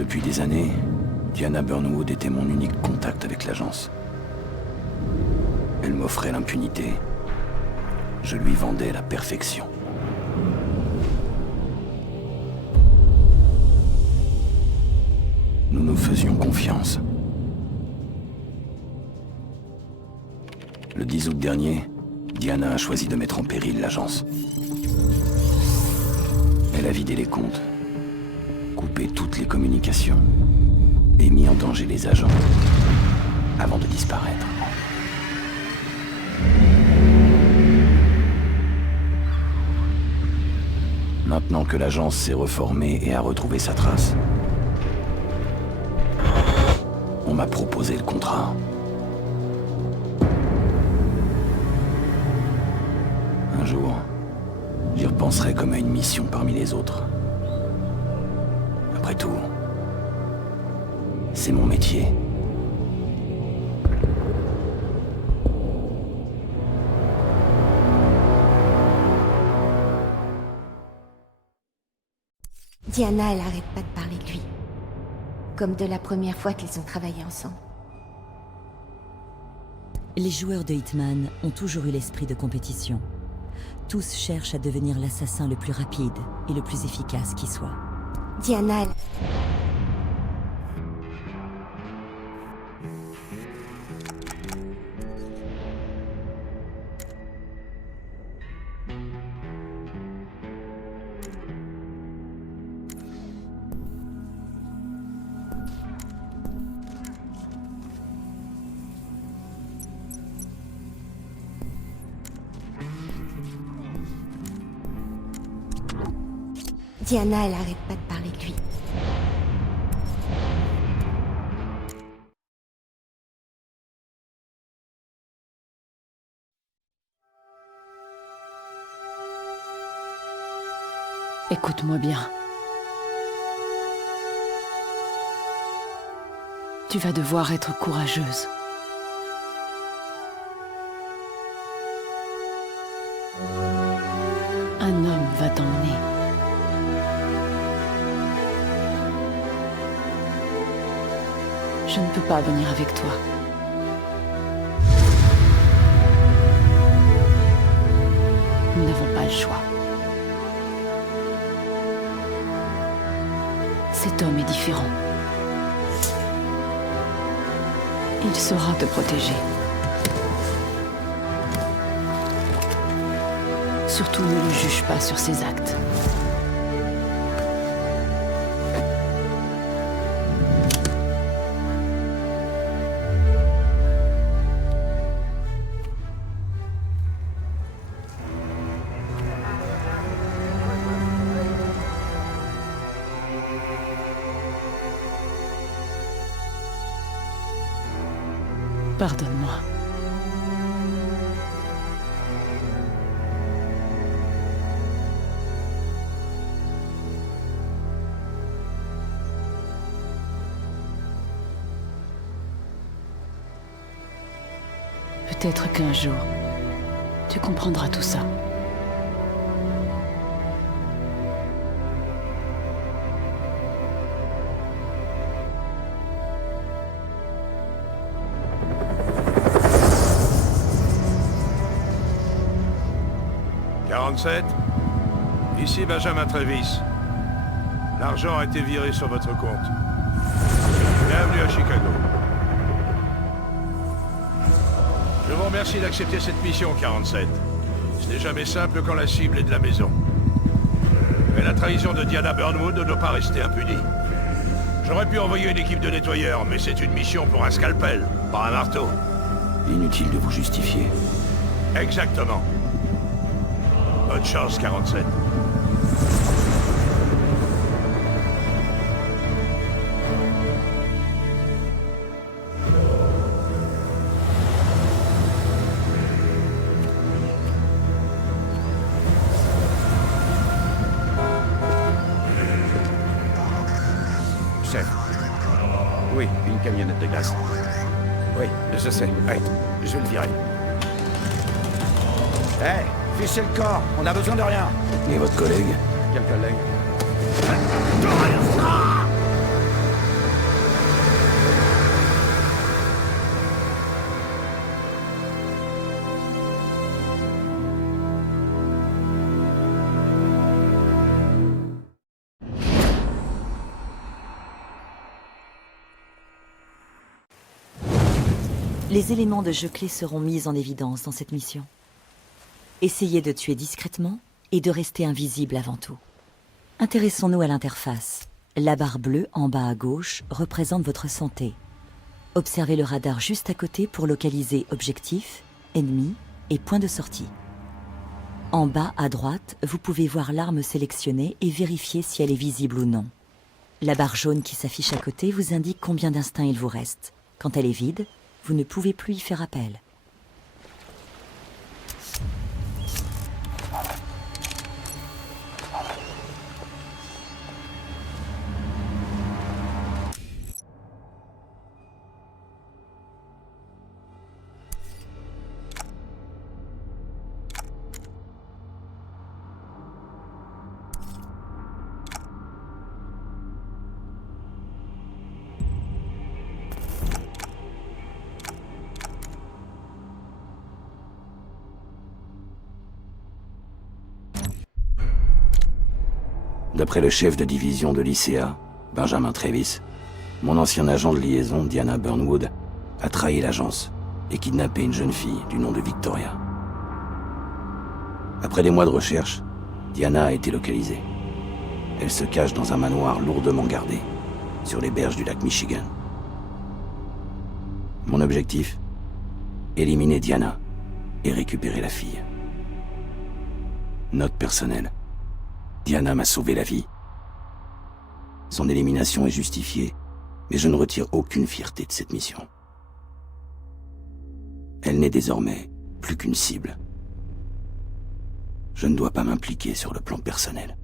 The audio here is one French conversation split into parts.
Depuis des années, Diana Burnwood était mon unique contact avec l'agence. Elle m'offrait l'impunité. Je lui vendais la perfection. Nous nous faisions confiance. Le 10 août dernier, Diana a choisi de mettre en péril l'agence. Elle a vidé les comptes, coupé toutes les communications et mis en danger les agents avant de disparaître. Maintenant que l'agence s'est reformée et a retrouvé sa trace, on m'a proposé le contrat. Un jour, j'y repenserai comme à une mission parmi les autres. Après tout, c'est mon métier. Diana, elle arrête pas de parler de lui. Comme de la première fois qu'ils ont travaillé ensemble. Les joueurs de Hitman ont toujours eu l'esprit de compétition. Tous cherchent à devenir l'assassin le plus rapide et le plus efficace qui soit. Diana, elle... Diana, elle arrête pas de parler de lui. Écoute-moi bien. Tu vas devoir être courageuse. Un homme va t'emmener. Je ne peux pas venir avec toi. Nous n'avons pas le choix. Cet homme est différent. Il saura te protéger. Surtout ne le juge pas sur ses actes. Pardonne-moi. Peut-être qu'un jour, tu comprendras tout ça. Ici Benjamin Travis. L'argent a été viré sur votre compte. Bienvenue à Chicago. Je vous remercie d'accepter cette mission, 47. Ce n'est jamais simple quand la cible est de la maison. Mais la trahison de Diana Burnwood ne doit pas rester impunie. J'aurais pu envoyer une équipe de nettoyeurs, mais c'est une mission pour un scalpel, pas un marteau. Inutile de vous justifier. Exactement. Bonne chance, 47. Chef. Oui, une camionnette de gaz. Oui, je sais. Oui, je vais le virer. Hé, fichez le corps, on a besoin de rien. Et votre collègue? Quel collègue? Les éléments de jeu clés seront mis en évidence dans cette mission. Essayez de tuer discrètement et de rester invisible avant tout. Intéressons-nous à l'interface. La barre bleue en bas à gauche représente votre santé. Observez le radar juste à côté pour localiser objectif, ennemi et point de sortie. En bas à droite, vous pouvez voir l'arme sélectionnée et vérifier si elle est visible ou non. La barre jaune qui s'affiche à côté vous indique combien d'instinct il vous reste. Quand elle est vide, vous ne pouvez plus y faire appel. D'après le chef de division de l'ICA, Benjamin Travis, mon ancien agent de liaison, Diana Burnwood, a trahi l'agence et kidnappé une jeune fille du nom de Victoria. Après des mois de recherche, Diana a été localisée. Elle se cache dans un manoir lourdement gardé, sur les berges du lac Michigan. Mon objectif ? Éliminer Diana et récupérer la fille. Note personnelle. Diana m'a sauvé la vie. Son élimination est justifiée, mais je ne retire aucune fierté de cette mission. Elle n'est désormais plus qu'une cible. Je ne dois pas m'impliquer sur le plan personnel.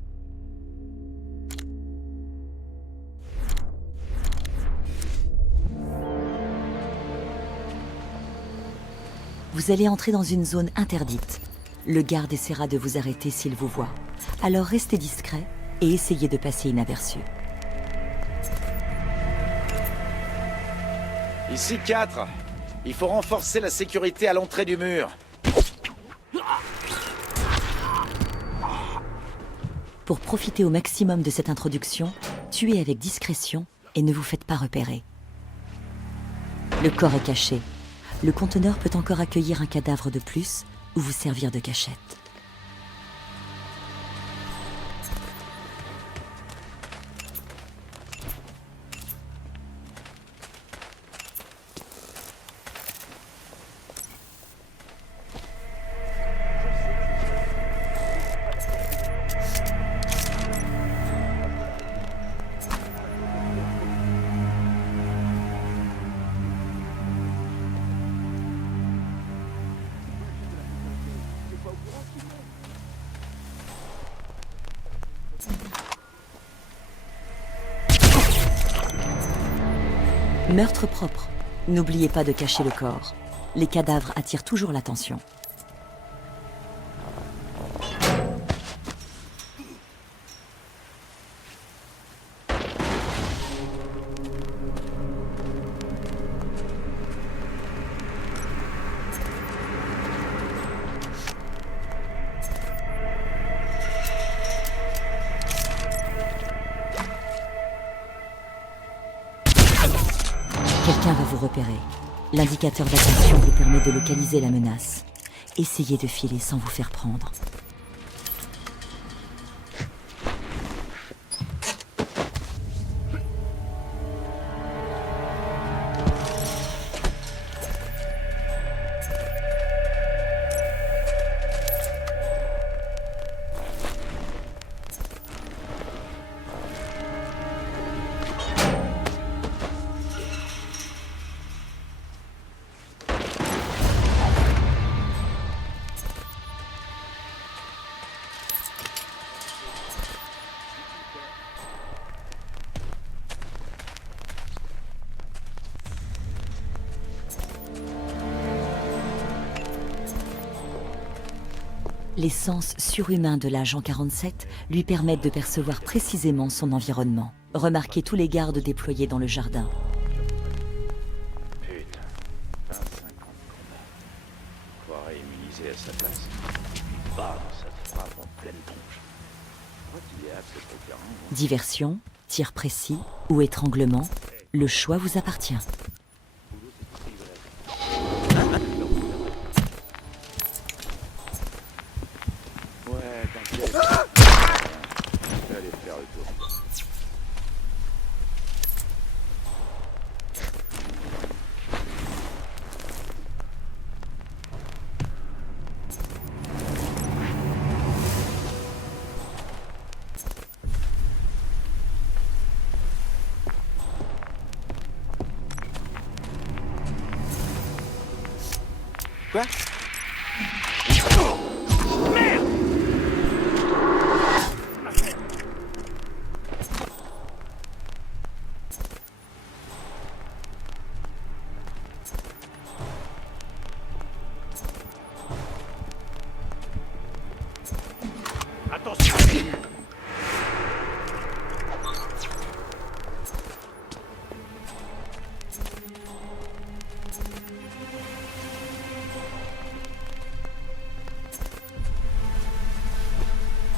Vous allez entrer dans une zone interdite. Le garde essaiera de vous arrêter s'il vous voit. Alors restez discret et essayez de passer inaperçu. Ici 4. Il faut renforcer la sécurité à l'entrée du mur. Pour profiter au maximum de cette introduction, tuez avec discrétion et ne vous faites pas repérer. Le corps est caché. Le conteneur peut encore accueillir un cadavre de plus ou vous servir de cachette. Meurtre propre. N'oubliez pas de cacher le corps. Les cadavres attirent toujours l'attention. Quelqu'un va vous repérer. L'indicateur d'attention vous permet de localiser la menace. Essayez de filer sans vous faire prendre. Les sens surhumains de l'agent 47 lui permettent de percevoir précisément son environnement. Remarquez tous les gardes déployés dans le jardin. Putain, 25 ans de combat. Croirait immunisé à sa place. Bam, ça te frappe en pleine tronche. Je crois qu'il est apte au terrain. Diversion, tir précis ou étranglement, le choix vous appartient. Quoi?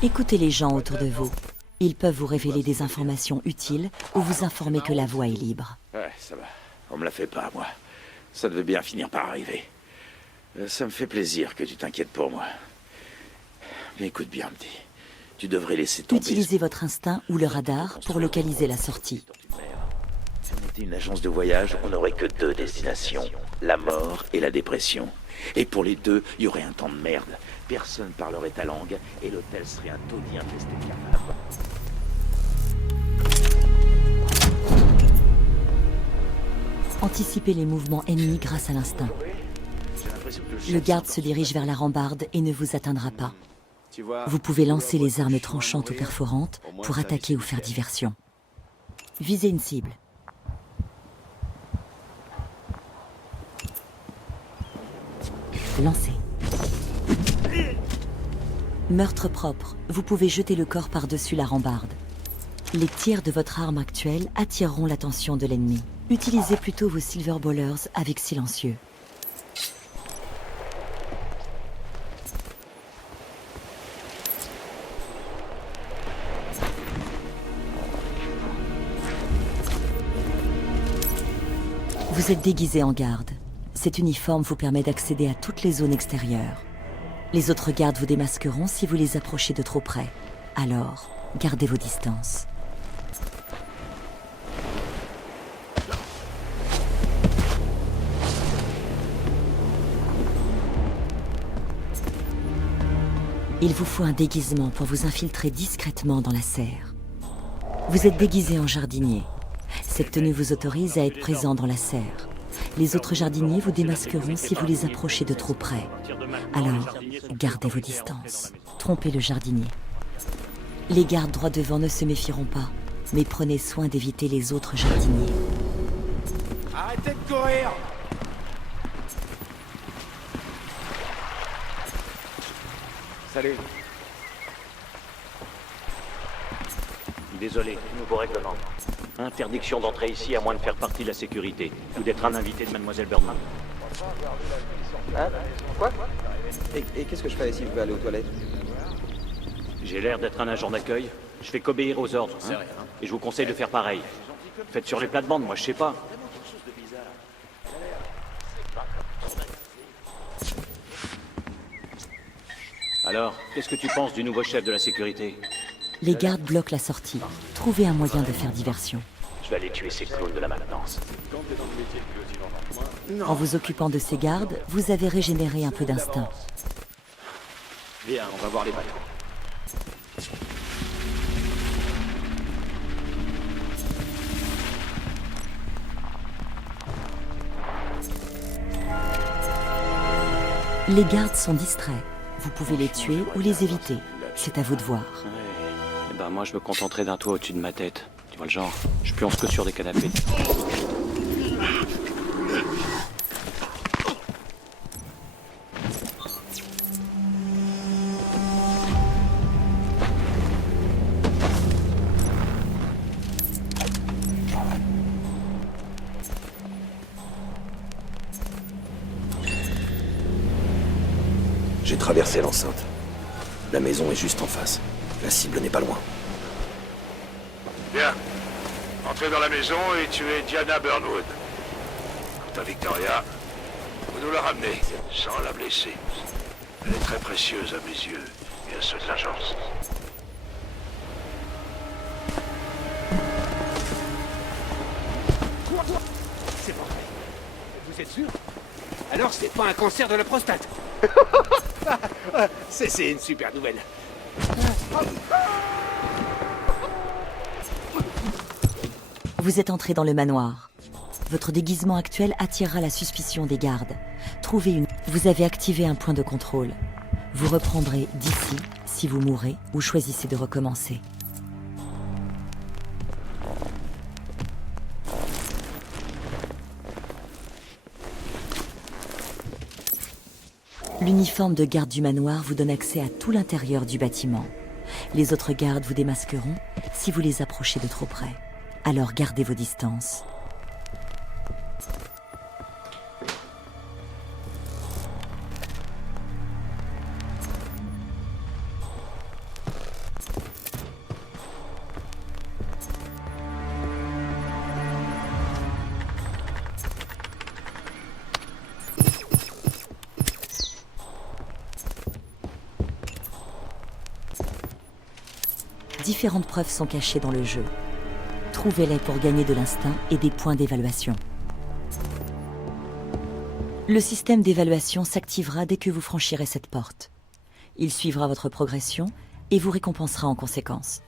Écoutez les gens autour de vous. Ils peuvent vous révéler des informations utiles ou vous informer que la voie est libre. Ouais, ça va. On me la fait pas, moi. Ça devait bien finir par arriver. Ça me fait plaisir que tu t'inquiètes pour moi. Mais écoute bien, petit. Tu devrais laisser tomber... Utilisez votre instinct ou le radar pour localiser la sortie. Si on était une agence de voyage, on n'aurait que 2 destinations. La mort et la dépression. Et pour les 2, il y aurait un temps de merde. Personne parlerait ta langue et l'hôtel serait un taudis infesté de cadavres. Anticipez les mouvements ennemis grâce à l'instinct. Le garde se dirige vers la rambarde et ne vous atteindra pas. Vous pouvez lancer les armes tranchantes ou perforantes pour attaquer ou faire diversion. Visez une cible. Lancez. Meurtre propre. Vous pouvez jeter le corps par-dessus la rambarde. Les tirs de votre arme actuelle attireront l'attention de l'ennemi. Utilisez plutôt vos silver ballers avec silencieux. Vous êtes déguisé en garde. Cet uniforme vous permet d'accéder à toutes les zones extérieures. Les autres gardes vous démasqueront si vous les approchez de trop près. Alors, gardez vos distances. Il vous faut un déguisement pour vous infiltrer discrètement dans la serre. Vous êtes déguisé en jardinier. Cette tenue vous autorise à être présent dans la serre. Les autres jardiniers vous démasqueront si vous les approchez de trop près. Alors, gardez vos distances. Trompez le jardinier. Les gardes droits devant ne se méfieront pas, mais prenez soin d'éviter les autres jardiniers. Arrêtez de courir! Salut. Désolé, nouveau règlement. Interdiction d'entrer ici à moins de faire partie de la sécurité ou d'être un invité de Mademoiselle Birdman. Hein? Quoi? Et qu'est-ce que je fais si je veux aller aux toilettes? J'ai l'air d'être un agent d'accueil. Je fais qu'obéir aux ordres. Hein, et je vous conseille de faire pareil. Faites sur les plates-bandes, moi je sais pas. Alors, qu'est-ce que tu penses du nouveau chef de la sécurité? Les gardes bloquent la sortie. Trouvez un moyen de faire diversion. Je vais aller tuer ces clowns de la maintenance. En vous occupant de ces gardes, vous avez régénéré un peu d'instinct. Viens, on va voir les bateaux. Les gardes sont distraits. Vous pouvez les tuer ou les éviter. C'est à vous de voir. Ouais. Eh ben moi je me contenterai d'un toit au-dessus de ma tête. Tu vois le genre, je pionce que sur des canapés. J'ai traversé l'enceinte. La maison est juste en face. La cible n'est pas loin. Bien. Entrez dans la maison et tuez Diana Burnwood. Quant à Victoria, vous nous la ramenez, sans la blesser. Elle est très précieuse à mes yeux et à ceux de l'agence. C'est parfait. Vous êtes sûr? Alors c'est pas un cancer de la prostate? C'est une super nouvelle. Vous êtes entré dans le manoir. Votre déguisement actuel attirera la suspicion des gardes. Trouvez une... Vous avez activé un point de contrôle. Vous reprendrez d'ici si vous mourrez ou choisissez de recommencer. L'uniforme de garde du manoir vous donne accès à tout l'intérieur du bâtiment. Les autres gardes vous démasqueront si vous les approchez de trop près. Alors gardez vos distances. Différentes preuves sont cachées dans le jeu. Trouvez-les pour gagner de l'instinct et des points d'évaluation. Le système d'évaluation s'activera dès que vous franchirez cette porte. Il suivra votre progression et vous récompensera en conséquence.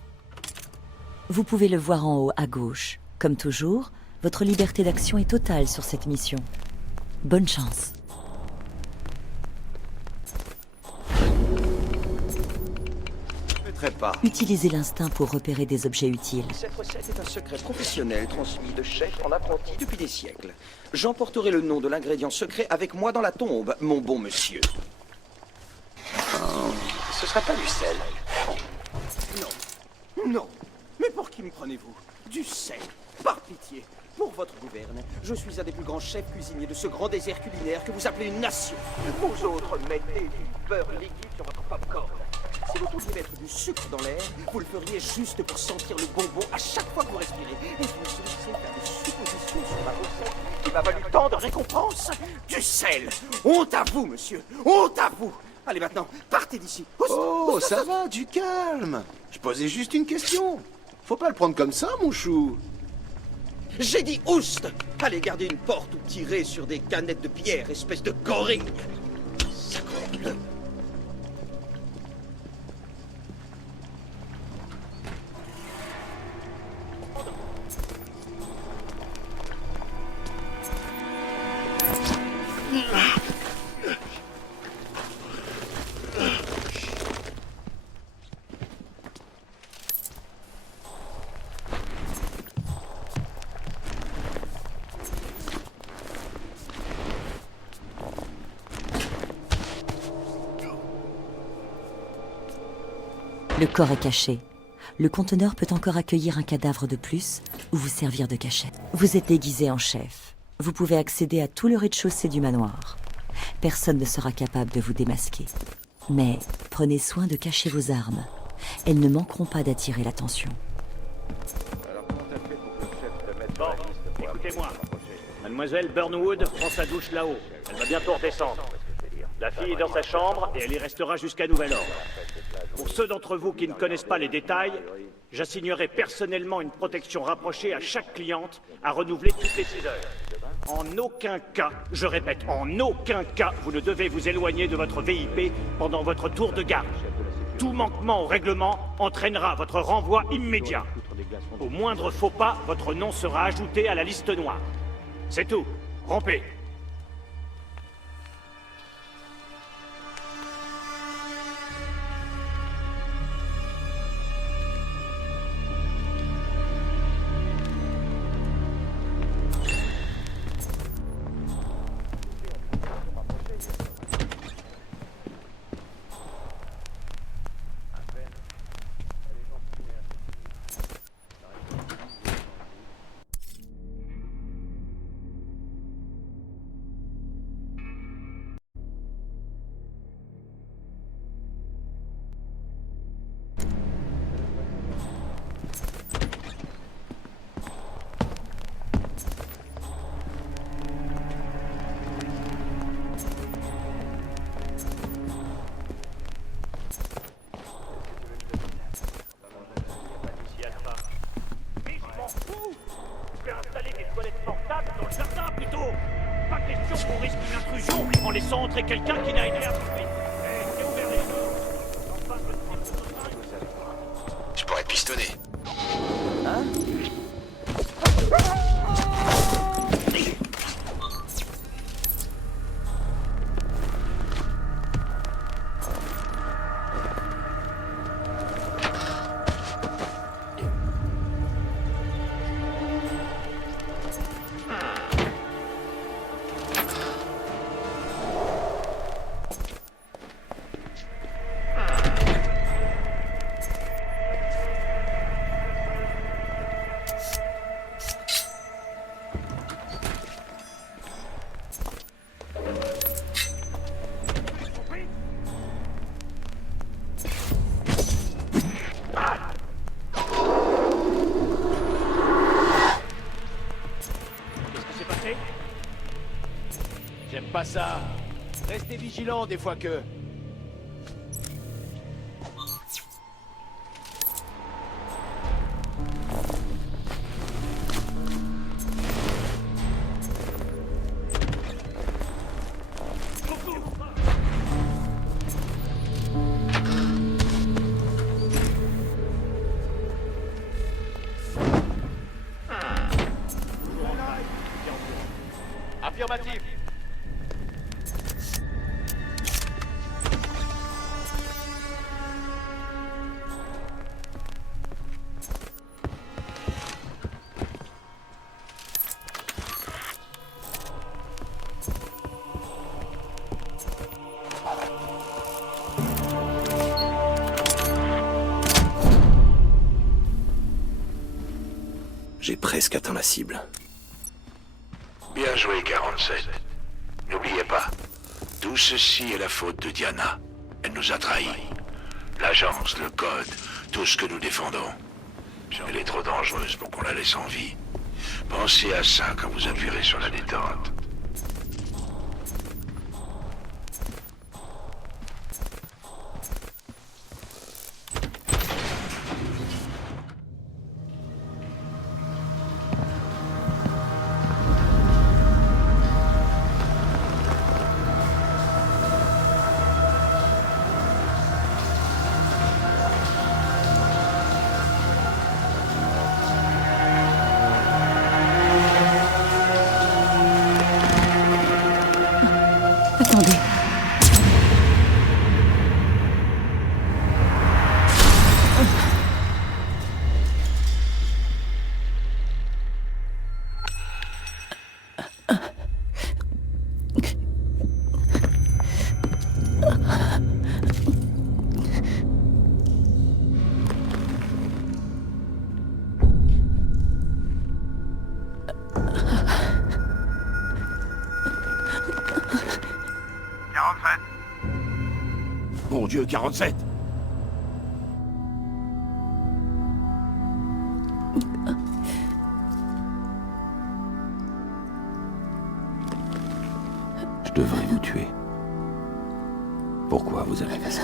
Vous pouvez le voir en haut à gauche. Comme toujours, votre liberté d'action est totale sur cette mission. Bonne chance. Pas. Utilisez l'instinct pour repérer des objets utiles. Cette recette est un secret professionnel transmis de chef en apprenti depuis des siècles. J'emporterai le nom de l'ingrédient secret avec moi dans la tombe, mon bon monsieur. Ce serait pas du sel. Non. Non. Mais pour qui me prenez-vous? Du sel. Par pitié. Pour votre gouverne, je suis un des plus grands chefs cuisiniers de ce grand désert culinaire que vous appelez une nation. Vous autres mettez du beurre liquide sur votre popcorn. Si vous pouviez mettre du sucre dans l'air, vous le feriez juste pour sentir le bonbon à chaque fois que vous respirez. Et vous cessez faire des suppositions sur la recette qui m'a valu tant de récompenses. Du sel. Honte à vous, monsieur. Honte à vous. Allez maintenant, partez d'ici. Oh, ça va, du calme. Je posais juste une question. Faut pas le prendre comme ça, mon chou. J'ai dit oust. Allez garder une porte ou tirer sur des canettes de bière, espèce de gorille. Sacre-bleu. Le corps est caché. Le conteneur peut encore accueillir un cadavre de plus ou vous servir de cachette. Vous êtes déguisé en chef. Vous pouvez accéder à tout le rez-de-chaussée du manoir. Personne ne sera capable de vous démasquer. Mais prenez soin de cacher vos armes. Elles ne manqueront pas d'attirer l'attention. Bon, écoutez-moi. Mademoiselle Burnwood prend sa douche là-haut. Elle va bientôt redescendre. La fille est dans sa chambre et elle y restera jusqu'à nouvel ordre. Pour ceux d'entre vous qui ne connaissent pas les détails, j'assignerai personnellement une protection rapprochée à chaque cliente à renouveler toutes les 6 heures. En aucun cas, je répète, en aucun cas, vous ne devez vous éloigner de votre VIP pendant votre tour de garde. Tout manquement au règlement entraînera votre renvoi immédiat. Au moindre faux pas, votre nom sera ajouté à la liste noire. C'est tout. Rompez. En laissant entrer quelqu'un qui n'a été instruit. Je pourrais pistonner. Hein? arrêter? J'aime pas ça. Restez vigilants des fois que... Affirmatif. J'ai presque atteint la cible. Bien joué, 47. N'oubliez pas, tout ceci est la faute de Diana. Elle nous a trahis. L'agence, le code, tout ce que nous défendons. Elle est trop dangereuse pour qu'on la laisse en vie. Pensez à ça quand vous appuierez sur la détente. Attendez. Bon Dieu, 47! Je devrais vous tuer. Pourquoi vous avez fait ça?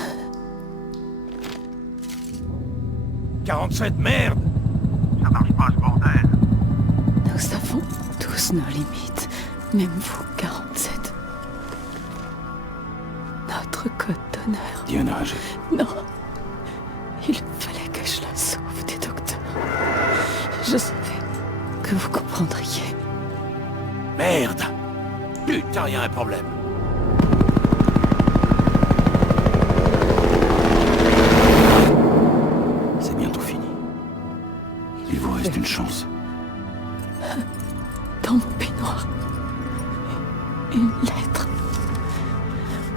47, merde! Ça marche pas ce bordel. Nous avons tous nos limites, même vous, 47. Notre code d'honneur. Diana, Non. Il fallait que je la sauve des docteurs. Je savais que vous comprendriez. Merde! Putain, y a un problème. c'est bientôt fini. Il vous reste une chance. Dans mon peignoir. Une lettre.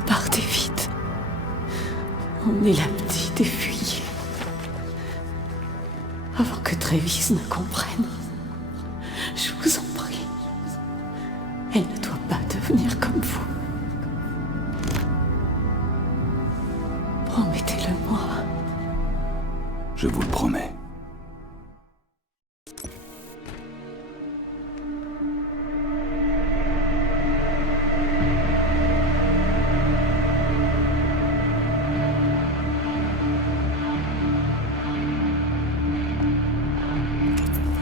Partez vite. On est la petite et fuyez. Avant que Travis ne comprenne. Je vous en prie. Elle ne doit pas devenir comme vous. Promettez-le-moi. Je vous le promets.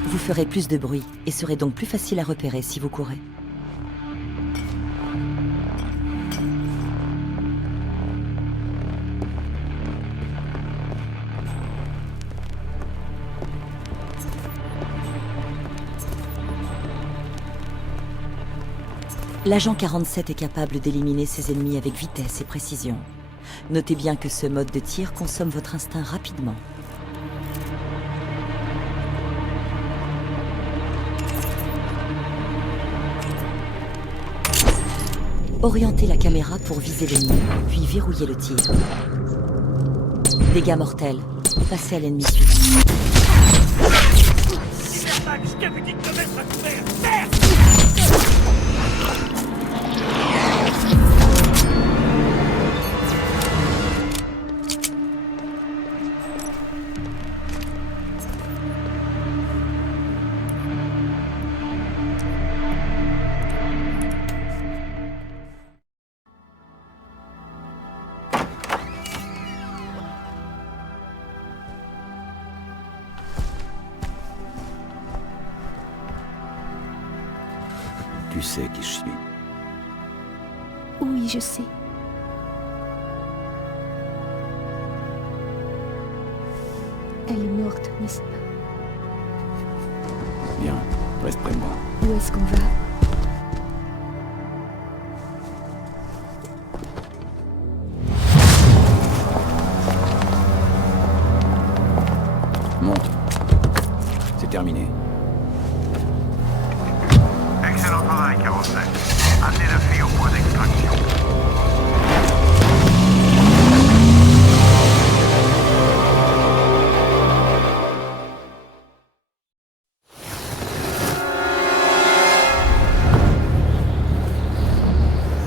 Vous ferez plus de bruit et serez donc plus facile à repérer si vous courez. L'agent 47 est capable d'éliminer ses ennemis avec vitesse et précision. Notez bien que ce mode de tir consomme votre instinct rapidement. Orientez la caméra pour viser l'ennemi, puis verrouillez le tir. Dégâts mortels. Passez à l'ennemi suivant. Max, je t'avais dit de te mettre à couvert. Terre! Tu sais qui je suis. Oui, je sais. Elle est morte, n'est-ce pas? Bien, reste près de moi. Où est-ce qu'on va? Monte. C'est terminé. Excellent travail, 47. Amenez la fille au point d'extraction.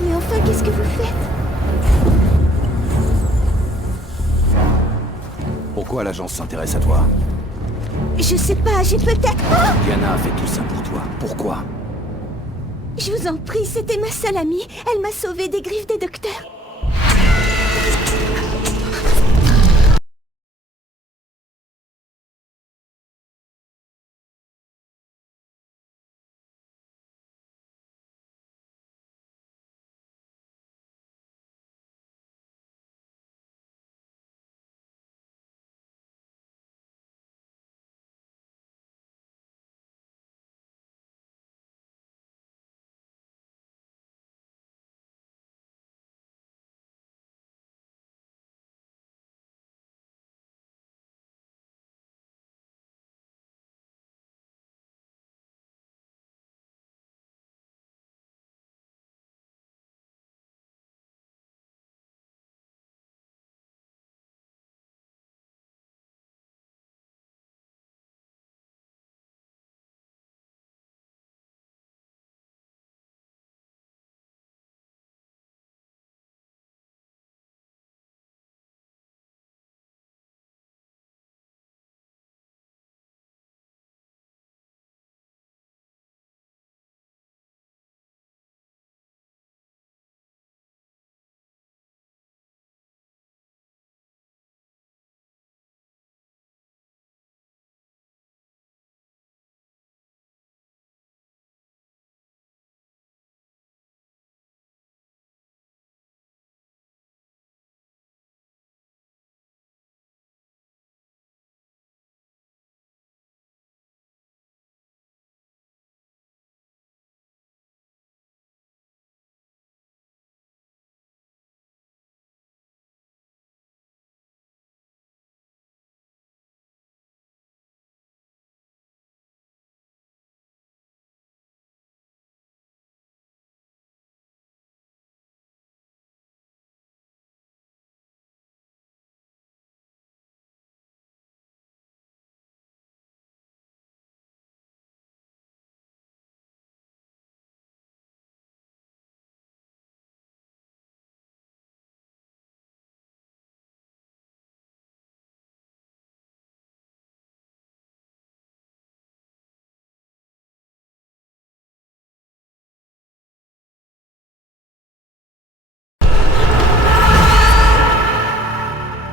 Mais enfin, qu'est-ce que vous faites? Pourquoi l'agence s'intéresse à toi? Je sais pas, j'ai peut-être... Oh! Diana a fait tout ça pour toi. Pourquoi? Je vous en prie, c'était ma seule amie. Elle m'a sauvée des griffes des docteurs.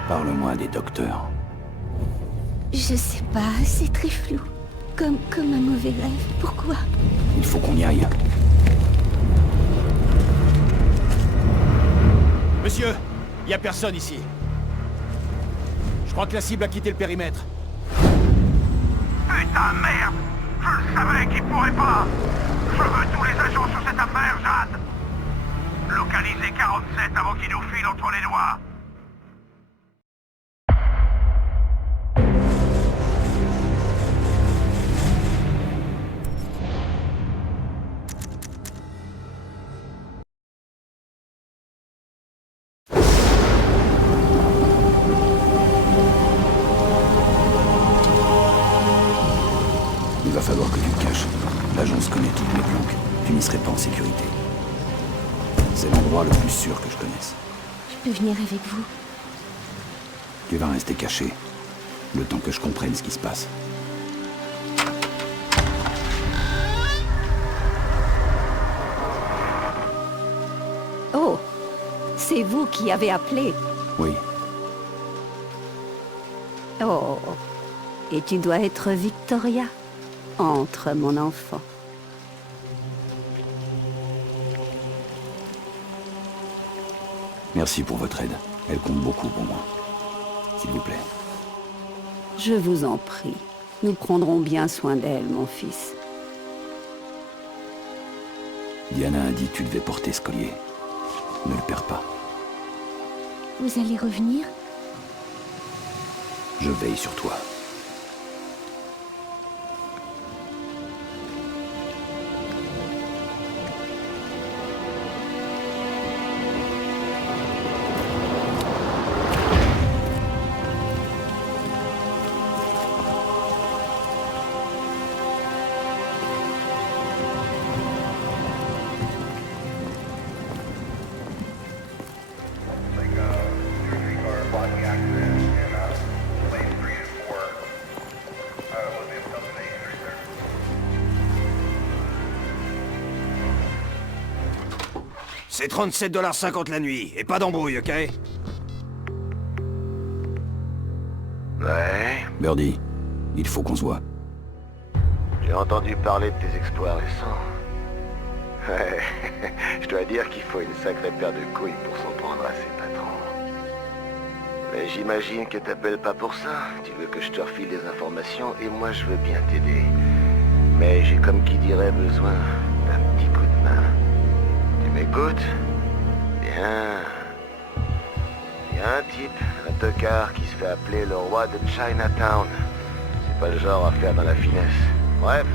Parle-moi des docteurs. Je sais pas, c'est très flou. Comme un mauvais rêve. Pourquoi? Il faut qu'on y aille. Monsieur, y a personne ici. Je crois que la cible a quitté le périmètre. Putain, merde! Je le savais qu'il pourrait pas! Je veux tous les agents sur cette affaire, Jade! Localisez 47 avant qu'il nous file entre les doigts! Il va falloir que tu te caches. L'agence connaît toutes mes planques. Tu n'y serais pas en sécurité. C'est l'endroit le plus sûr que je connaisse. Je peux venir avec vous? Tu vas rester caché. Le temps que je comprenne ce qui se passe. Oh, c'est vous qui avez appelé. Oui. Oh, et tu dois être Victoria. Entre, mon enfant. Merci pour votre aide. Elle compte beaucoup pour moi. S'il vous plaît. Je vous en prie. Nous prendrons bien soin d'elle, mon fils. Diana a dit que tu devais porter ce collier. Ne le perds pas. Vous allez revenir? Je veille sur toi. C'est 37,50$ la nuit, et pas d'embrouille, ok? Ouais, Birdie, il faut qu'on se voit. j'ai entendu parler de tes exploits récents. Ouais, je dois dire qu'il faut une sacrée paire de couilles pour s'en prendre à ses patrons. Mais j'imagine que t'appelles pas pour ça. Tu veux que je te refile des informations et moi je veux bien t'aider. Mais j'ai comme qui dirait besoin d'un petit coup de main. Tu m'écoutes? Bien. Il y a un type, un tocard qui se fait appeler le roi de Chinatown. C'est pas le genre à faire dans la finesse. Bref,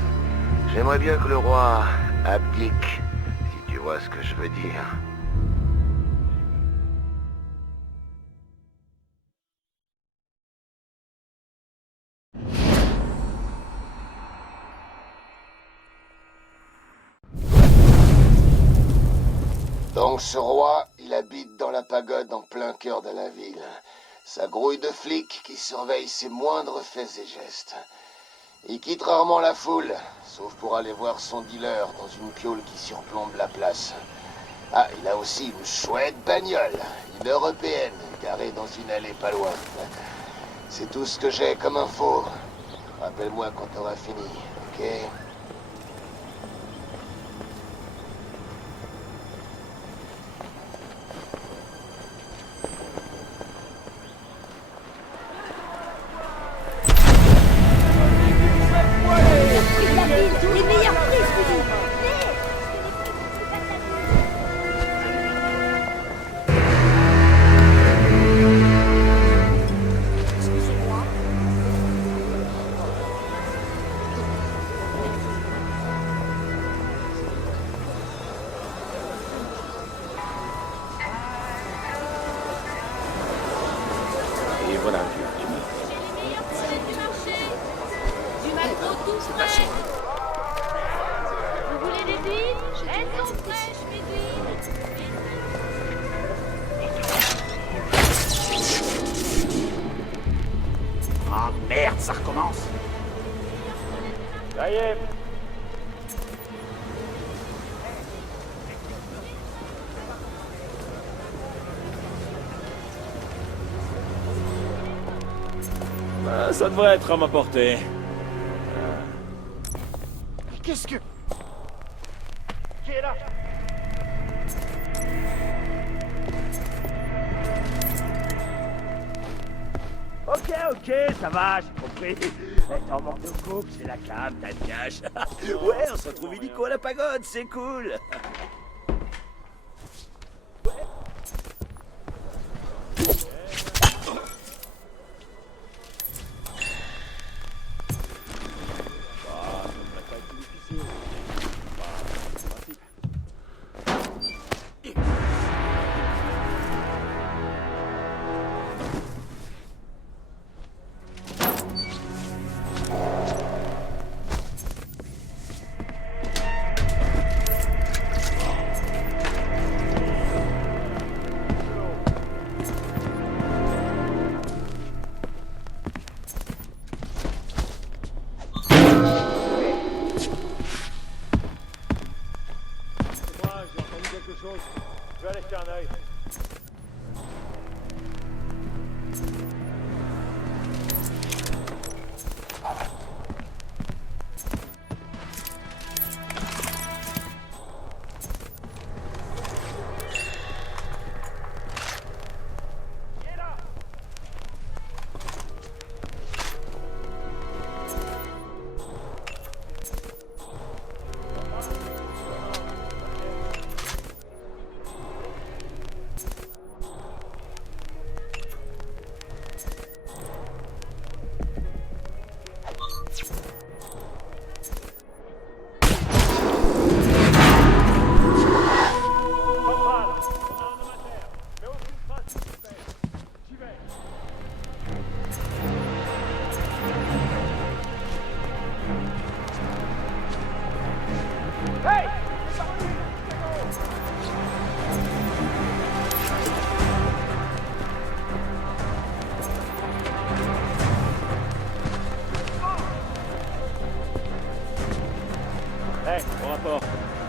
j'aimerais bien que le roi abdique, si tu vois ce que je veux dire. Donc ce roi, il habite dans la pagode en plein cœur de la ville. Sa grouille de flics qui surveille ses moindres faits et gestes. Il quitte rarement la foule, sauf pour aller voir son dealer dans une piole qui surplombe la place. Ah, il a aussi une chouette bagnole, une européenne, garée dans une allée pas loin. C'est tout ce que j'ai comme info. Rappelle-moi quand t'auras fini, ok? Les meilleurs prix, je vous dis. Et voilà, tu m'as. Du McDo tout frais. Vous voulez des billes? Elles sont fraîches, mes billes. Ah merde, ça recommence. Ça y est. Ça devrait être à ma portée. Qu'est-ce que... Qui est là? Ok, ça va, j'ai compris. T'en manques de coupe, c'est la cam, t'as le cash. Ouais, on se retrouve illico à la pagode, c'est cool. Je vais aller jeter un œil.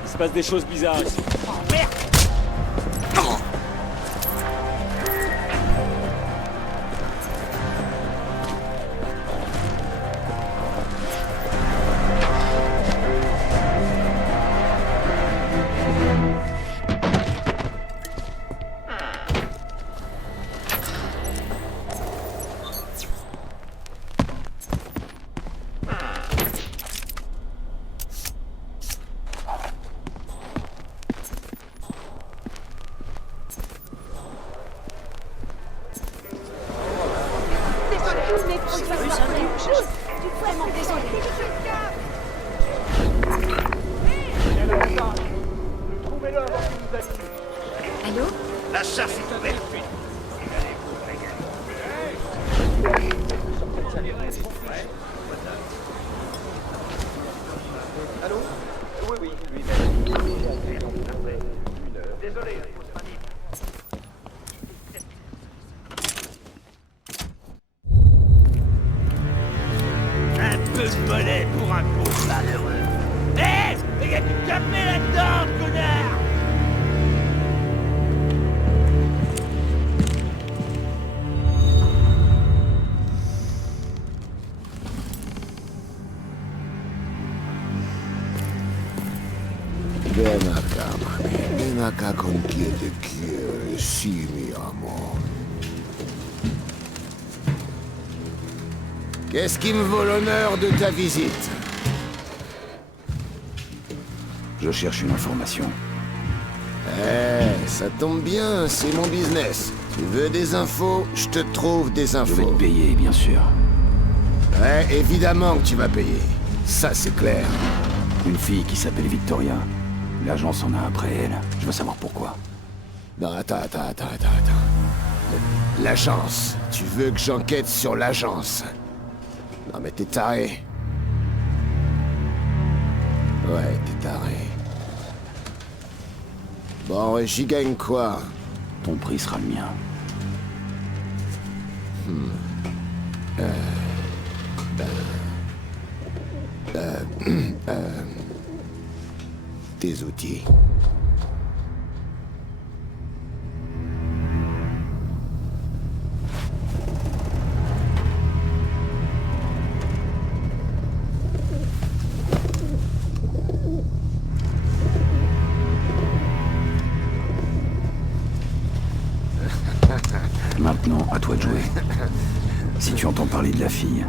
Il se passe des choses bizarres ici. Oh merde! Allô? La chasse est ouverte. Allô? Oui, oui, lui. Désolé. Un peu de mollet pour un pauvre malheureux. Hé! Il y a du café là-dedans, connard! Ven acá, mami. Ven acá con quien te quiere. Sí, mi amor. Qu'est-ce qui me vaut l'honneur de ta visite? Je cherche une information. Eh, ça tombe bien, c'est mon business. Tu veux des infos, je te trouve des Je vais infos. te payer, bien sûr. Ouais, évidemment que tu vas payer. Ça, c'est clair. Une fille qui s'appelle Victoria. L'agence en a après elle. Je veux savoir pourquoi. Non, attends. L'agence. Tu veux que j'enquête sur l'agence? Non, mais t'es taré. Ouais, t'es taré. Bon, j'y gagne quoi? Ton prix sera le mien. Tes outils. Maintenant, à toi de jouer. Si tu entends parler de la fille,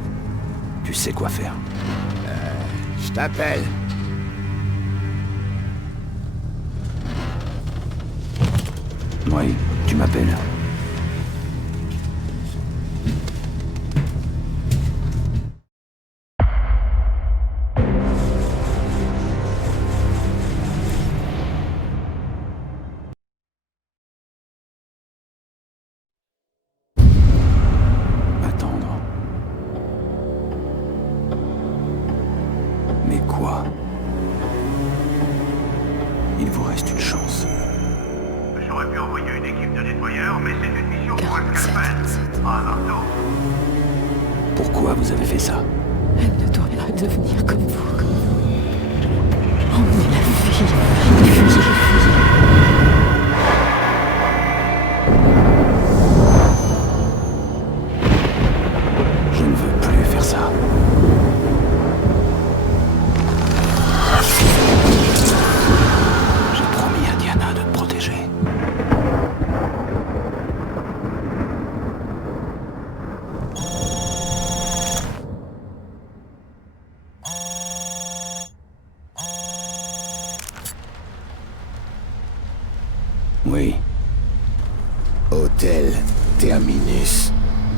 tu sais quoi faire. Je t'appelle. Oui, tu m'appelles. Attendre. Mais quoi? Il vous reste une chance. J'aurais pu envoyer une équipe de nettoyeurs, mais c'est une mission pour un scalpel. Pas un marteau. Pourquoi vous avez fait ça? Elle ne doit pas devenir comme vous. Emmenez la fille. Diffusez le fusil. Je ne veux plus faire ça. J'ai promis à Diana de te protéger. Oui. Hôtel Terminus.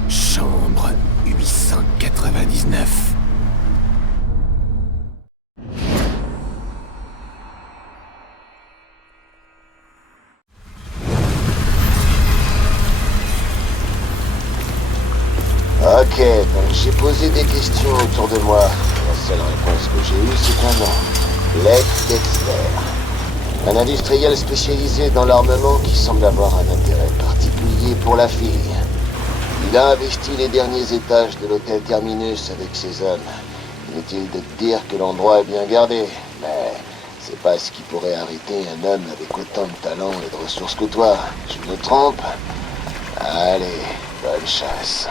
Chambre 899. Ok, donc j'ai posé des questions autour de moi. La seule réponse que j'ai eue, c'est un nom. Lech Dexter. Un industriel spécialisé dans l'armement qui semble avoir un intérêt particulier pour la fille. Il a investi les derniers étages de l'hôtel Terminus avec ses hommes. Inutile de te dire que l'endroit est bien gardé, mais C'est pas ce qui pourrait arrêter un homme avec autant de talent et de ressources que toi. Je me trompe? Allez, bonne chasse.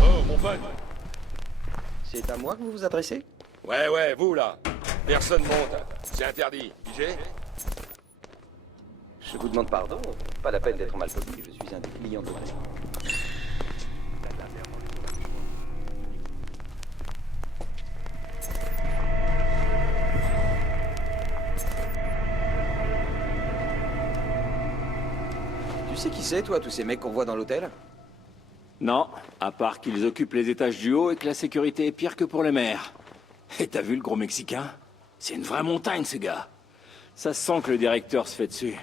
Oh, mon pote. C'est à moi que vous vous adressez? Ouais, vous là. Personne monte. C'est interdit. Pigé? Je vous demande pardon. Pas la peine d'être mal poli. Je suis un des clients de l'hôtel. Tu sais qui c'est, toi, tous ces mecs qu'on voit dans l'hôtel? Non, à part qu'ils occupent les étages du haut et que la sécurité est pire que pour les mers. Et t'as vu le gros Mexicain? C'est une vraie montagne, ce gars. Ça sent que le directeur se fait dessus.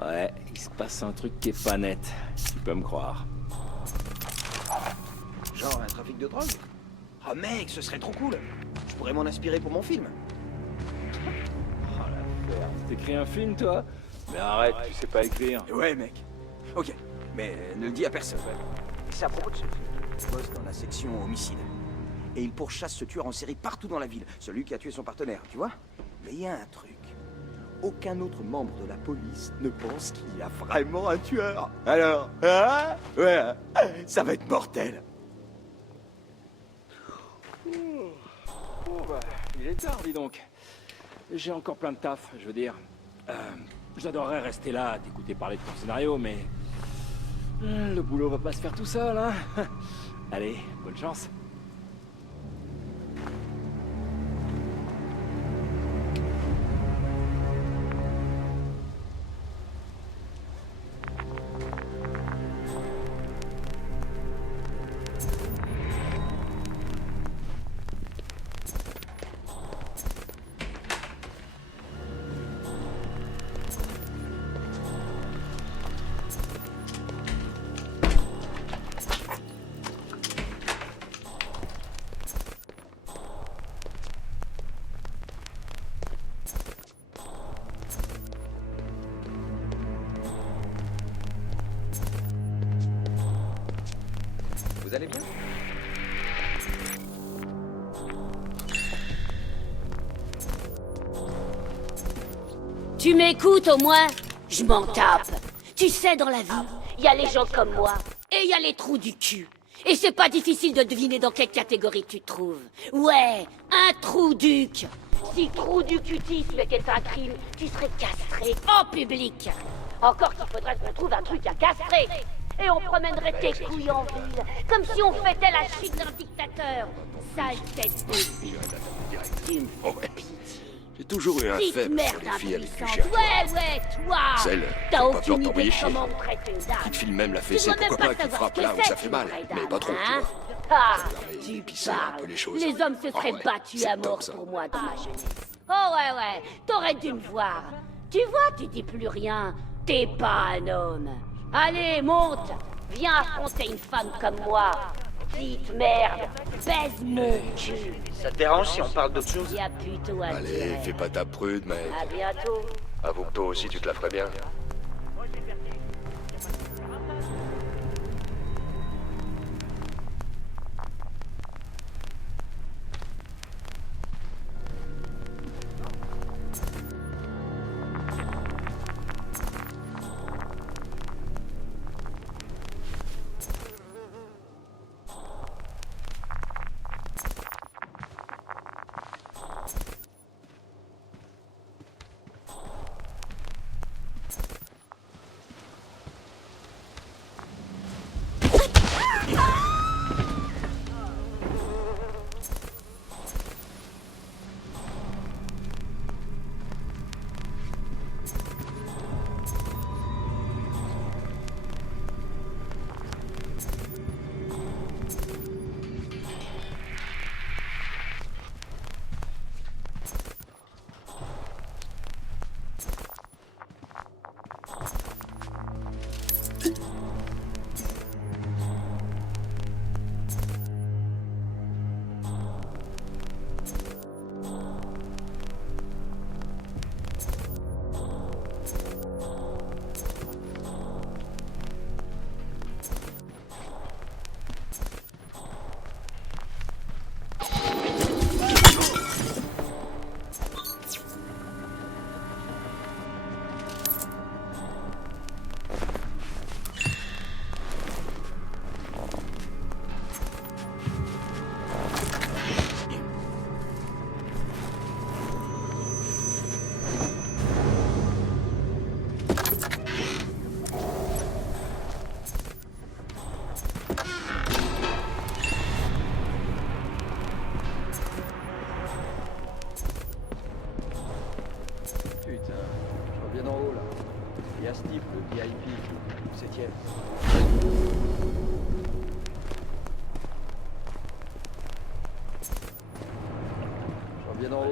Ouais, il se passe un truc qui est pas net. Tu peux me croire. Genre un trafic de drogue? Ah mec, ce serait trop cool. Je pourrais m'en inspirer pour mon film. Oh la ferme. T'écris un film, toi? Mais arrête, tu sais pas écrire. Ouais, mec. Ok, mais ne le dis à personne. C'est à propos de ce type. Il bosse dans la section homicide. Et il pourchasse ce tueur en série partout dans la ville. Celui qui a tué son partenaire, tu vois? Mais il y a un truc. Aucun autre membre de la police ne pense qu'il y a vraiment un tueur. Alors, hein? Ouais, ça va être mortel. Oh bah, il est tard, dis donc. J'ai encore plein de taf, je veux dire. J'adorerais rester là, à t'écouter parler de ton scénario, mais... le boulot va pas se faire tout seul, hein. Allez, bonne chance. Vous allez bien? Tu m'écoutes au moins? Je m'en tape. Tu sais, dans la vie, il y a les gens comme moi, et il y a les trous du cul. Et c'est pas difficile de deviner dans quelle catégorie tu te trouves. Ouais, un trou-duc. Si trou-ducutisme était un crime, tu serais castré en public. Encore qu'il faudrait qu'on trouve un truc à castrer. Et on promènerait tes couilles en ville, comme si on fêtait la chute d'un dictateur. Sale tête de... Tu me fais pitié. J'ai toujours eu un Petite faible pour merde les filles avec impuissante. qui j'ai Ouais, toi. Celle T'as qui ont pas aucune peur de idée t'envoyer de chier. comment on traite une dame. Qui te file même la Tu fessée, dois même pourquoi pas, qui savoir frappe ce que là où c'est, ça fait mal. une vraie Mais dame, pas trop, tu hein. vois. Ah, Ça tu épicer un peu les choses. Les hommes se Ah seraient ouais, battus c'est à top, mort ça. pour moi dans ma jeunesse. Oh ouais, t'aurais dû me voir. Tu vois, tu dis plus rien. T'es pas un homme. Allez, monte. Viens affronter une femme comme moi. Petite merde. Baise mon cul. Ça te dérange si on parle d'autre chose? Y a plutôt à Allez, dire. fais pas ta prude, mec. À bientôt. Avoue que toi aussi, tu te la ferais bien.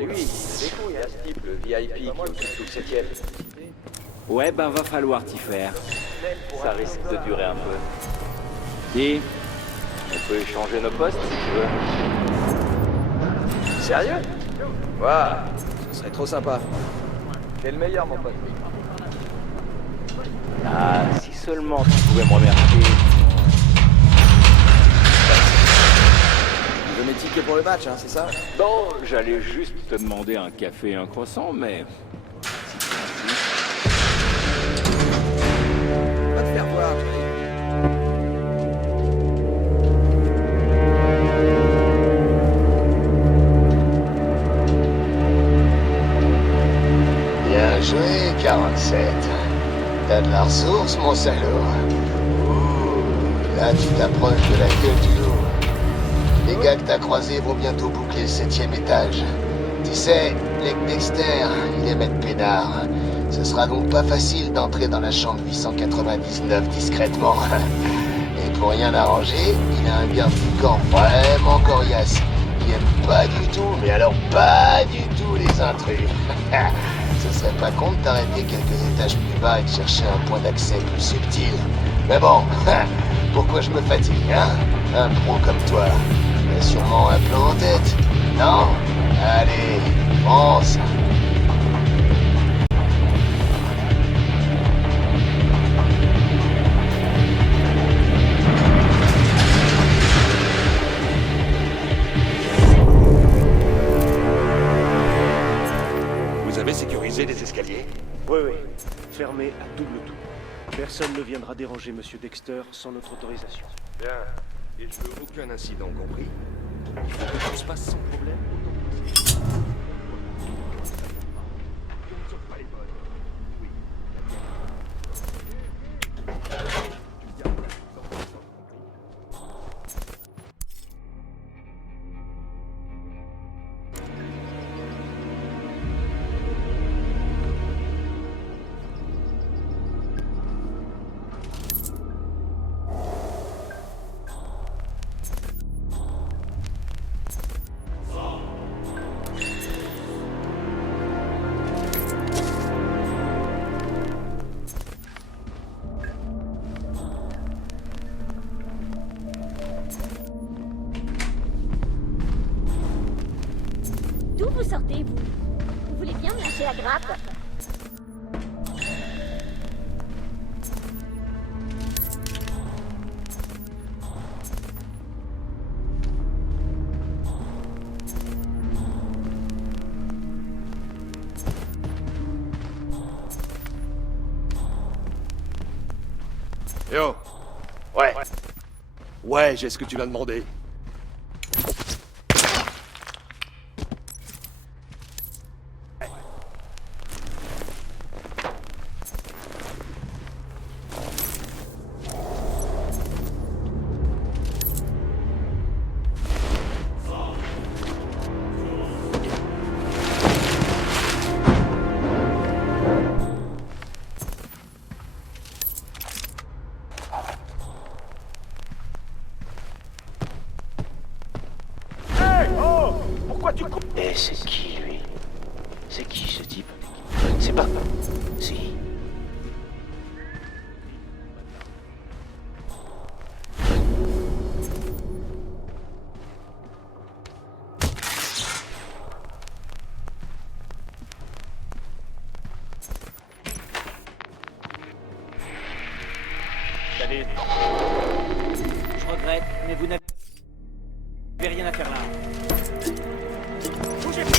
Mais oui, c'est fou, il y a ce type, le VIP qui occupe tout le 7ème. Ouais, ben va falloir t'y faire. Ça risque de durer un peu. Dis, on peut échanger nos postes si tu veux. Sérieux? Waouh, ce serait trop sympa. T'es le meilleur, mon pote. Ah, si seulement tu pouvais me remercier. Tu veux mes tickets pour le match, hein, c'est ça? Non, j'allais juste te demander un café et un croissant, mais... Va te faire voir, Jerry. Bien joué, 47. T'as de la ressource, mon salaud. Ouh, là, tu t'approches de la gueule du loup. Les gars que t'as croisés vont bientôt boucler le 7ème étage. Tu sais, les Dexter, il aime être peinard. Ce sera donc pas facile d'entrer dans la chambre 899 discrètement. Et pour rien arranger, il a un garde du corps vraiment coriace, qui aime pas du tout, mais alors pas du tout les intrus. Ce serait pas con de t'arrêter quelques étages plus bas et de chercher un point d'accès plus subtil. Mais bon, pourquoi je me fatigue, hein? Un pro comme toi, t'as sûrement un plan en tête, non? Allez, fonce! Vous avez sécurisé les escaliers? Oui, oui. Fermé à double tour. Personne ne viendra déranger Monsieur Dexter sans notre autorisation. Bien. Et je veux aucun incident, compris? Il faut que tout se passe sans problème. D'où vous sortez, vous? Vous voulez bien me lâcher la grappe? Yo. Ouais. Ouais, j'ai ce que tu m'as demandé. Et c'est qui, lui? C'est qui, ce type? C'est pas... Si. Salut. Je regrette, mais vous n'avez rien à faire là. Bougez pas.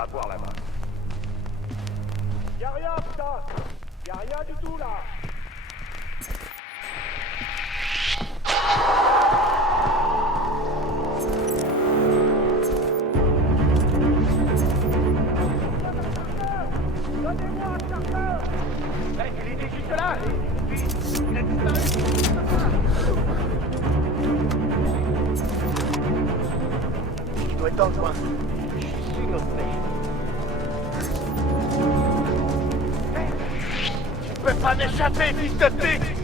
pas à voir là-bas. Y'a rien, putain! Y'a rien du tout, là! Donnez-moi un chargeur! Il était juste là! Il a disparu! Il doit être dans le coin. Je suis sûr, notre mec. Tu peux pas m'échapper, fils de pute!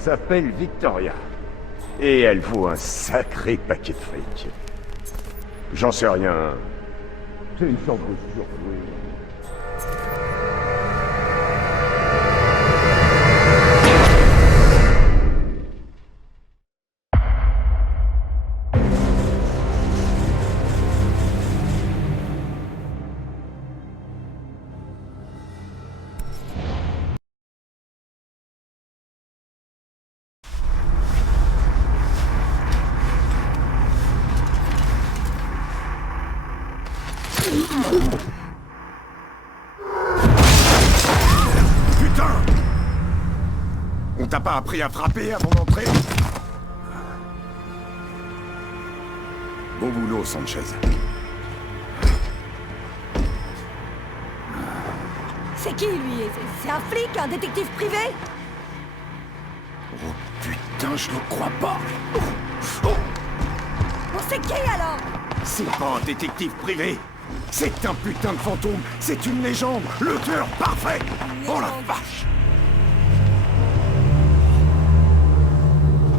s'appelle Victoria. Et elle vaut un sacré paquet de fric. J'en sais rien. C'est une chambre surlouée. Putain! On t'a pas appris à frapper avant d'entrer? Bon boulot, Sanchez. C'est qui, lui? C'est un flic, un détective privé? Oh putain, je le crois pas! Bon, c'est qui, alors? C'est pas un détective privé! C'est un putain de fantôme! C'est une légende! Le tueur parfait! Oh la vache!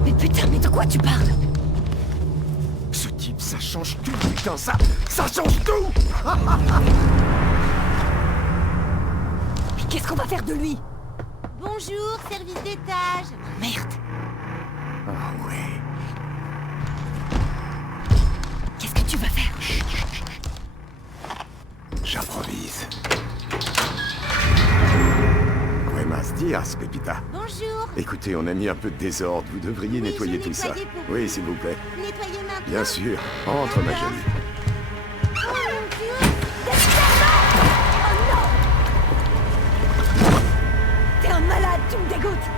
Mais putain, mais de quoi tu parles? Ce type, ça change tout, putain, ça change tout! Mais qu'est-ce qu'on va faire de lui? Bonjour, service d'étage. Merde. Ah ouais. Qu'est-ce que tu vas faire? Chut, chut, chut. J'improvise. Buenos dias, Pepita. Bonjour. Écoutez, on a mis un peu de désordre. Vous devriez nettoyer tout ça. Oui, s'il vous plaît. Nettoyez maintenant. Bien sûr. Entre, ma jolie. Oh mon Dieu. T'es un malade, tu me dégoûtes.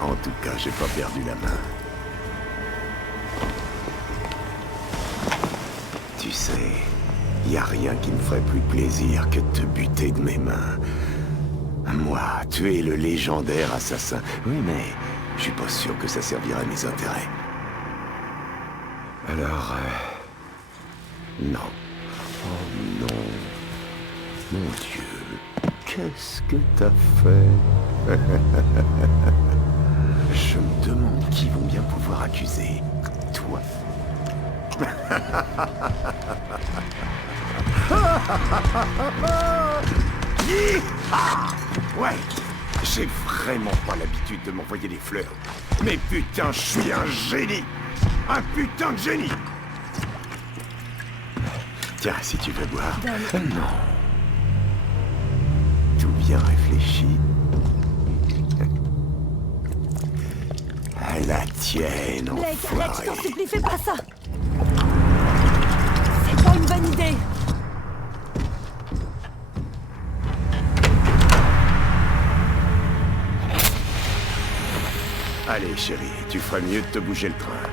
En tout cas, j'ai pas perdu la main. Tu sais, y a rien qui me ferait plus plaisir que de te buter de mes mains. Moi, tuer le légendaire assassin. Oui, mais je suis pas sûr que ça servirait à mes intérêts. Alors, non. Oh non. Mon Dieu, qu'est-ce que t'as fait? Je me demande qui vont bien pouvoir accuser. Toi. Ouais, j'ai vraiment pas l'habitude de m'envoyer des fleurs. Mais putain, je suis un génie. Un putain de génie. Tiens, si tu veux boire. Non. Tout bien réfléchi. À la tienne, Blake, je enfoiré. t'en supplie, fais pas ça. C'est pas une bonne idée. Allez, chérie, tu ferais mieux de te bouger le train.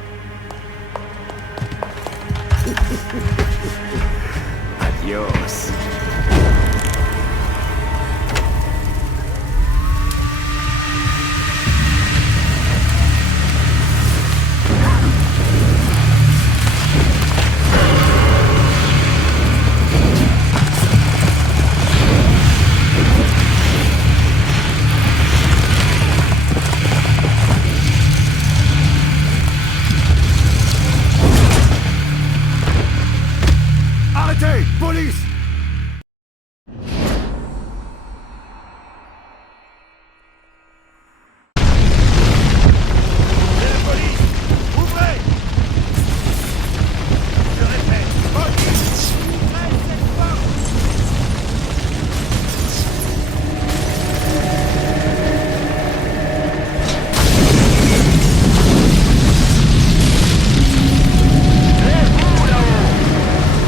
Adios. Arrêtez! Police! C'est la police! Ouvrez! Je répète, police! Ouvrez cette porte!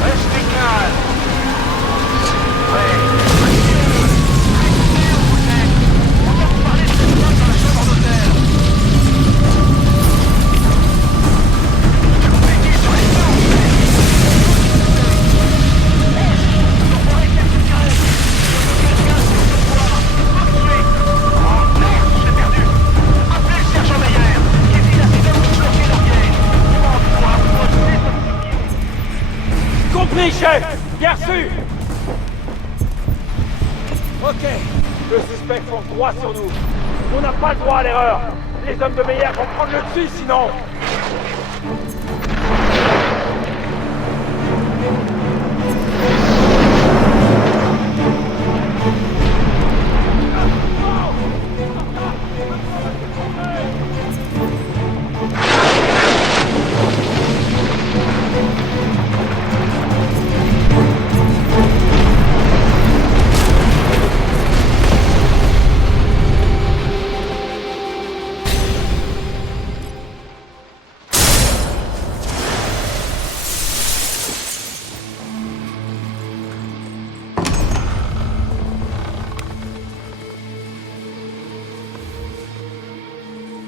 Restez calme. Compris, chef. Bien reçu. Ok, le suspect fonce droit sur nous. On n'a pas le droit à l'erreur. Les hommes de Meyer vont prendre le dessus sinon.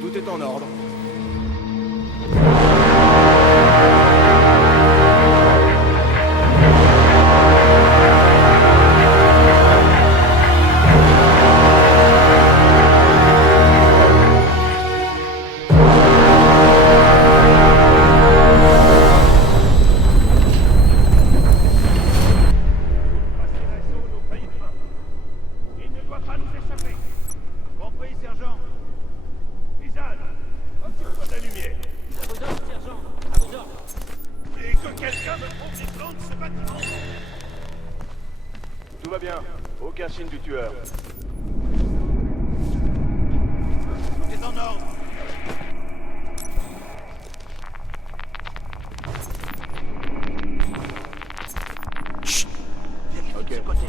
Tout est en ordre. Il ne doit pas nous échapper. Compris, sergent. Isal, un petit peu de lumière. À vos ordres, sergent. À vos ordres. Et que quelqu'un me trouve les plans de ce bâtiment. Tout va bien. Aucun signe du tueur. Tout est en ordre. Chut. Vérifie de ce côté.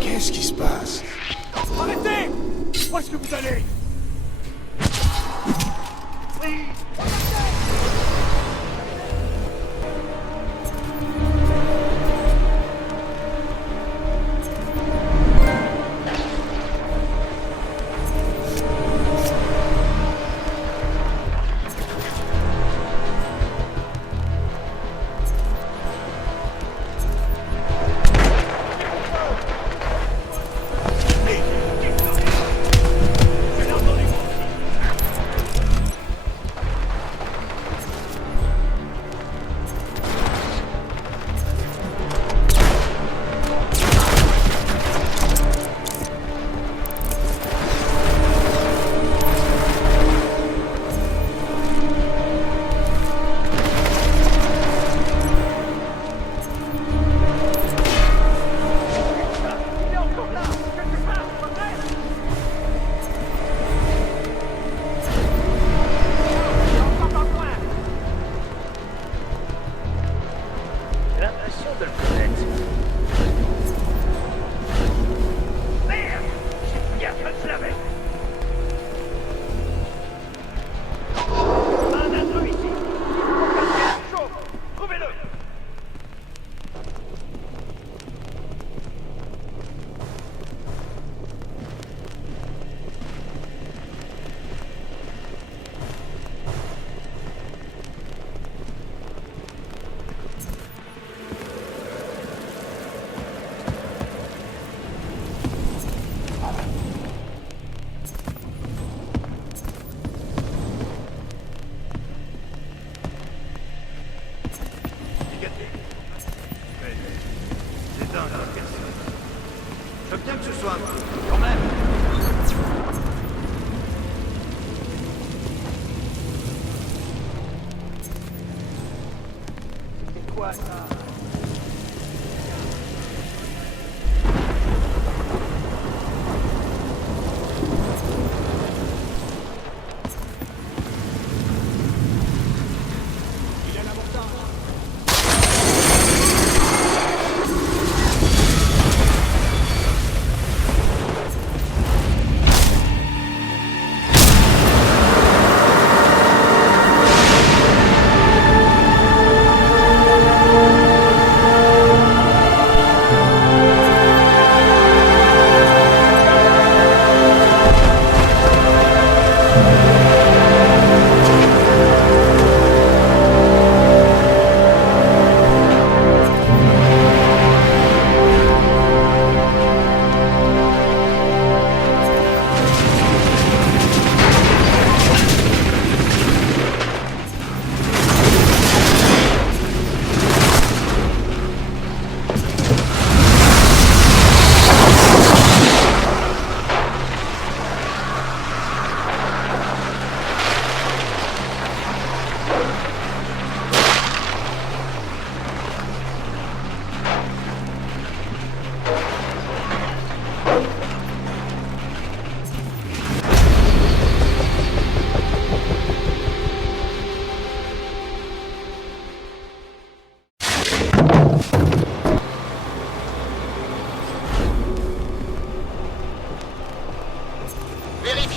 Qu'est-ce qui se passe? Arrêtez! Où est-ce que vous allez? J'ai l'impression de le connaître. Merde! J'ai bien fait de l'avais. Un intrus ici! Chaud! Trouvez-le! C'est dingue, la personne. Je veux bien que ce soit un peu, quand même. C'est quoi ça? Il est à la montagne.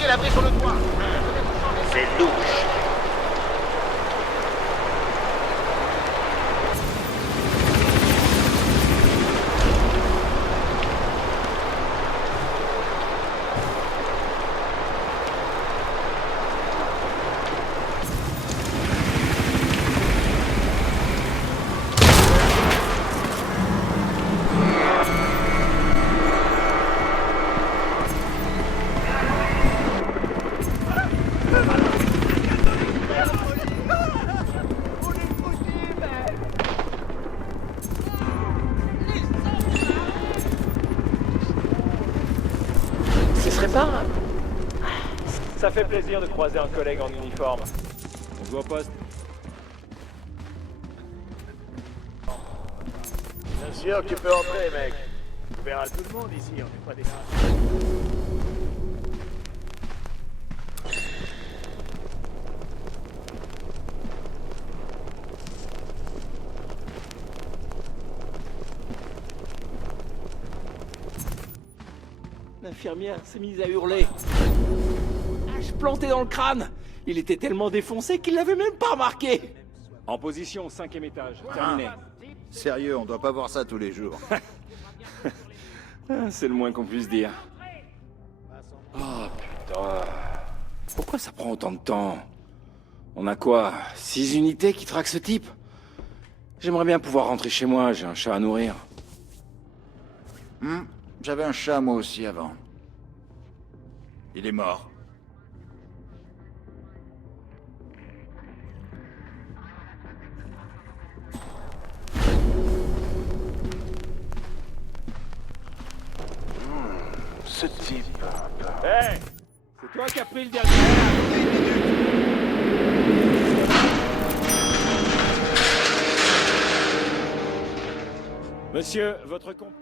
Mettez l'abri sur le toit. C'est louche. Ce serait pas... Ça fait plaisir de croiser un collègue en uniforme. On se voit au poste. Bien sûr que tu peux entrer, mec. Tu verras tout le monde ici, on n'est pas des... L'infirmière s'est mise à hurler. Hache plantée dans le crâne. Il était tellement défoncé qu'il l'avait même pas remarqué. En position, 5e étage. Terminé. Sérieux, on doit pas voir ça tous les jours. C'est le moins qu'on puisse dire. Oh putain. Pourquoi ça prend autant de temps? On a quoi? 6 unités qui traquent ce type? J'aimerais bien pouvoir rentrer chez moi, j'ai un chat à nourrir. J'avais un chat moi aussi avant. Il est mort. Ce type... Hey, c'est toi qui as pris le dernier. Monsieur, votre compte...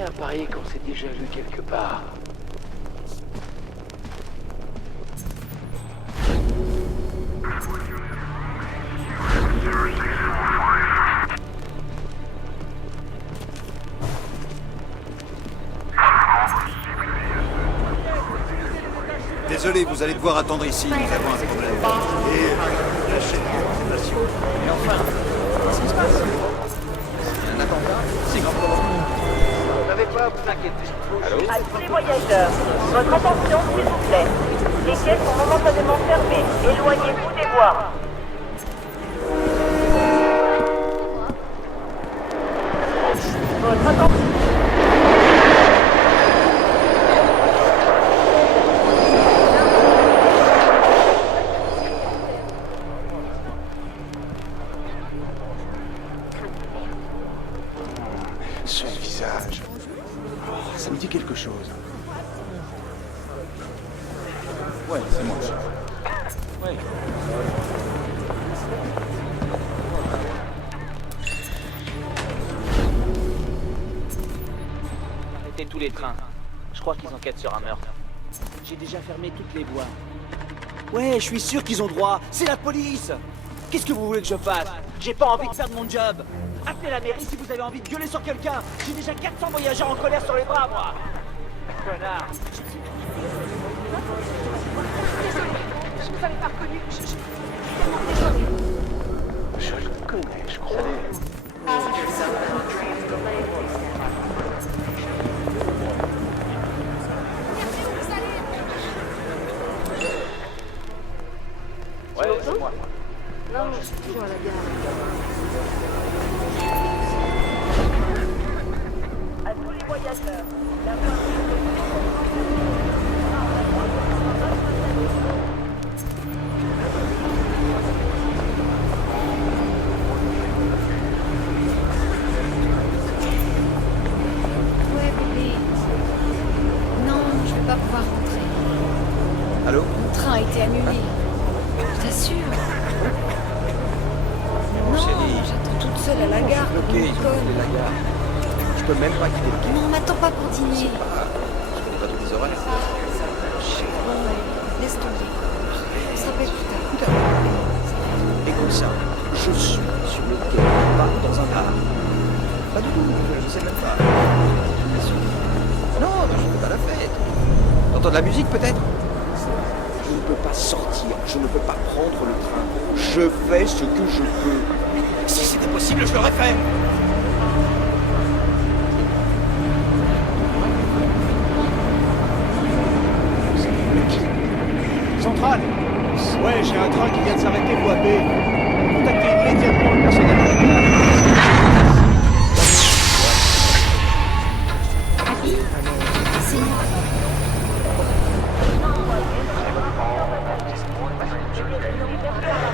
À parier qu'on s'est déjà vu quelque part. Désolé, vous allez devoir attendre ici, nous avons un problème. Et la chaîne de présentation. Mais enfin, qu'est-ce qui se passe? C'est un attentat? C'est grand problème. Vous n'avez pas à vous inquiéter. À tous les voyageurs, votre attention s'il vous plaît. Les quais sont momentanément fermés. Éloignez-vous des voies. Votre attention. Son visage... Oh, ça me dit quelque chose. Ouais, c'est moi. Ouais. Arrêtez tous les trains. Je crois qu'ils enquêtent sur un meurtre. J'ai déjà fermé toutes les voies. Ouais, je suis sûr qu'ils ont droit. C'est la police. Qu'est-ce que vous voulez que je fasse? J'ai pas envie de perdre mon job. Appelez la mairie si vous avez envie de gueuler sur quelqu'un. J'ai déjà 400 voyageurs en colère sur les bras, moi. Connard. Je vous avais pas reconnu. Je le connais, je crois. Ouais, c'est moi. Non, je suis toujours à la gare. À tous les voyageurs, la ils ont appelé la gare. Je peux même pas quitter le quai. Mais on m'attend pas pour dîner. Je connais pas tous les horaires. Laisse tomber. On se rappelle plus tard. Écoute, écoute ça. Je suis sur le quai, pas dans un bar. Pas du tout, je sais même pas. Non, je fais pas la fête. T'entends de la musique peut-être? Je ne peux pas sortir, je ne peux pas prendre le train. Je fais ce que je peux. Si c'était possible, je l'aurais fait. Centrale. Ouais, j'ai un train qui vient de s'arrêter, voie B. Contactez immédiatement le personnel de la gare. C'est moi. Thank you.